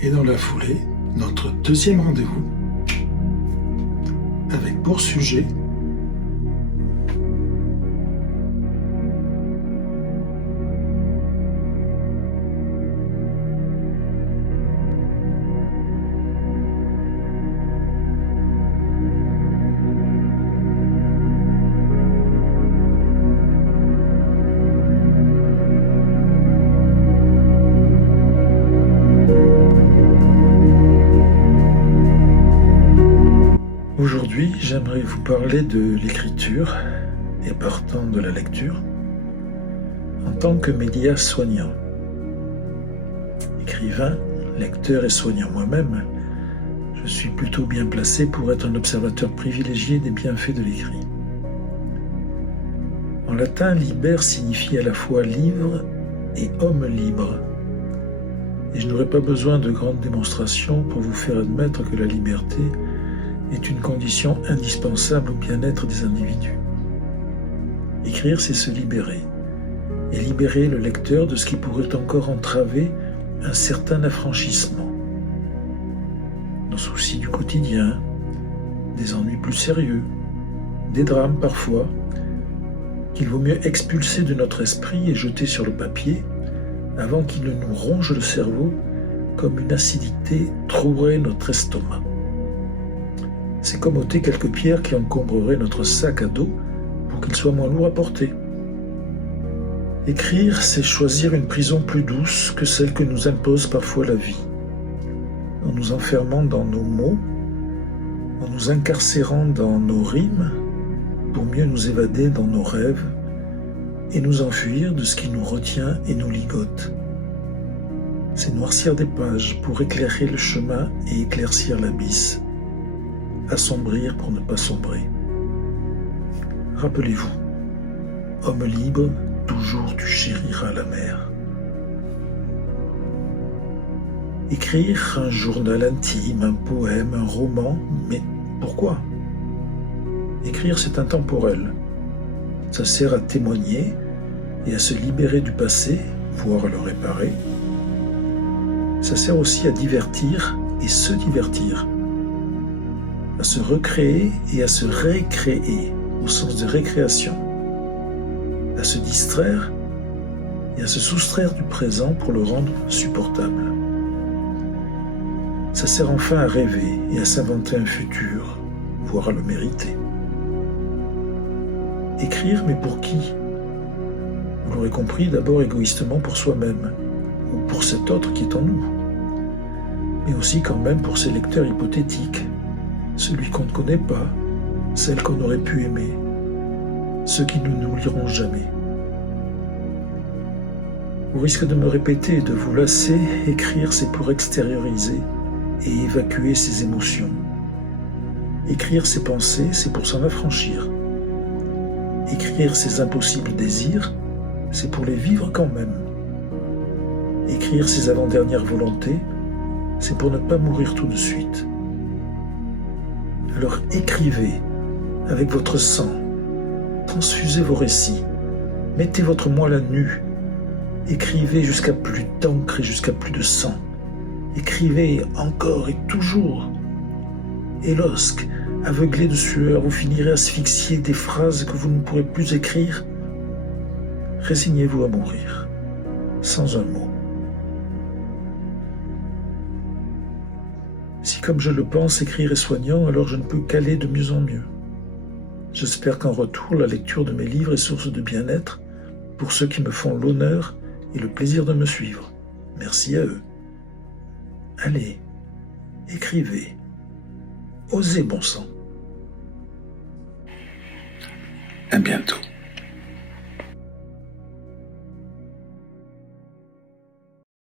Et dans la foulée, notre deuxième rendez-vous avec pour sujet Aujourd'hui, j'aimerais vous parler de l'écriture et partant de la lecture en tant que média soignant. Écrivain, lecteur et soignant moi-même, je suis plutôt bien placé pour être un observateur privilégié des bienfaits de l'écrit. En latin, liber signifie à la fois livre et homme libre. Et je n'aurai pas besoin de grandes démonstrations pour vous faire admettre que la liberté est une condition indispensable au bien-être des individus. Écrire, c'est se libérer, et libérer le lecteur de ce qui pourrait encore entraver un certain affranchissement. Nos soucis du quotidien, des ennuis plus sérieux, des drames parfois, qu'il vaut mieux expulser de notre esprit et jeter sur le papier avant qu'il ne nous ronge le cerveau comme une acidité trouerait notre estomac. C'est comme ôter quelques pierres qui encombreraient notre sac à dos pour qu'il soit moins lourd à porter. Écrire, c'est choisir une prison plus douce que celle que nous impose parfois la vie, en nous enfermant dans nos mots, en nous incarcérant dans nos rimes, pour mieux nous évader dans nos rêves et nous enfuir de ce qui nous retient et nous ligote. C'est noircir des pages pour éclairer le chemin et éclaircir l'abysse. Assombrir pour ne pas sombrer. Rappelez-vous, homme libre, toujours tu chériras la mer. Écrire un journal intime, un poème, un roman, mais pourquoi? Écrire, c'est intemporel. Ça sert à témoigner et à se libérer du passé, voire à le réparer. Ça sert aussi à divertir et se divertir, à se recréer et à se récréer, au sens de récréation, à se distraire et à se soustraire du présent pour le rendre supportable. Ça sert enfin à rêver et à s'inventer un futur, voire à le mériter. Écrire, mais pour qui? Vous l'aurez compris, d'abord égoïstement pour soi-même, ou pour cet autre qui est en nous, mais aussi quand même pour ses lecteurs hypothétiques, celui qu'on ne connaît pas, celle qu'on aurait pu aimer, ceux qui ne nous liront jamais. Au risque de me répéter et de vous lasser, écrire c'est pour extérioriser et évacuer ses émotions. Écrire ses pensées, c'est pour s'en affranchir. Écrire ses impossibles désirs, c'est pour les vivre quand même. Écrire ses avant-dernières volontés, c'est pour ne pas mourir tout de suite. Alors écrivez avec votre sang, transfusez vos récits, mettez votre moelle à nu, écrivez jusqu'à plus d'encre et jusqu'à plus de sang, écrivez encore et toujours. Et lorsque, aveuglé de sueur, vous finirez asphyxié des phrases que vous ne pourrez plus écrire, résignez-vous à mourir, sans un mot. Si comme je le pense, écrire est soignant, alors je ne peux qu'aller de mieux en mieux. J'espère qu'en retour, la lecture de mes livres est source de bien-être pour ceux qui me font l'honneur et le plaisir de me suivre. Merci à eux. Allez, écrivez. Osez, bon sang. À bientôt.